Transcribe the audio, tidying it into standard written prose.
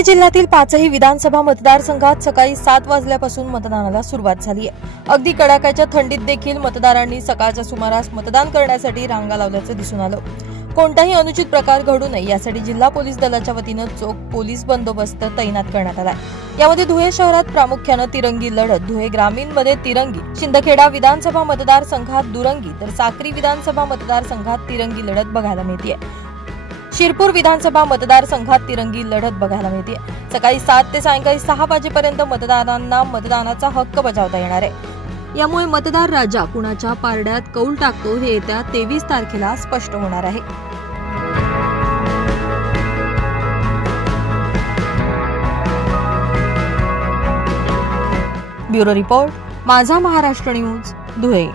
धुळे जिल्ह्यातील 5ही विधानसभा मतदारसंघात सकाळी 7 वाजल्यापासून मतदानाला सुरुवात झाली आहे। अगदी कडाक्याच्या थंडीत देखील मतदारांनी सकाळच्या सुमारास मतदान करण्यासाठी रांगा लावल्याचे दिसून आलं। कोणताही अनुचित प्रकार घडू नये यासाठी जिल्हा पोलीस दलाच्या वतीने चोख पोलीस बंदोबस्त तैनात करण्यात आला आहे। यामध्ये धुळे शहरात प्रामुख्याने तिरंगी लढत, धुळे ग्रामीण मध्ये तिरंगी, शिंदखेडा विधानसभा मतदारसंघात दुरंगी तर साक्री विधानसभा मतदारसंघात तिरंगी लढत बघायला मिळते। शिरपूर विधानसभा मतदारसंघात तिरंगी लढत बघायला मिळते। सकाळी 7 ते सायंकाळी 6 वाजेपर्यंत मतदारांना मतदानाचा हक्क बजावता येणार आहे। यामुळे मतदार राजा कुणाच्या पारड्यात कौल टाकतो हे येत्या 23 तारखेला स्पष्ट होणार आहे। ब्युरो रिपोर्ट, माझा महाराष्ट्र न्यूज, धुळे।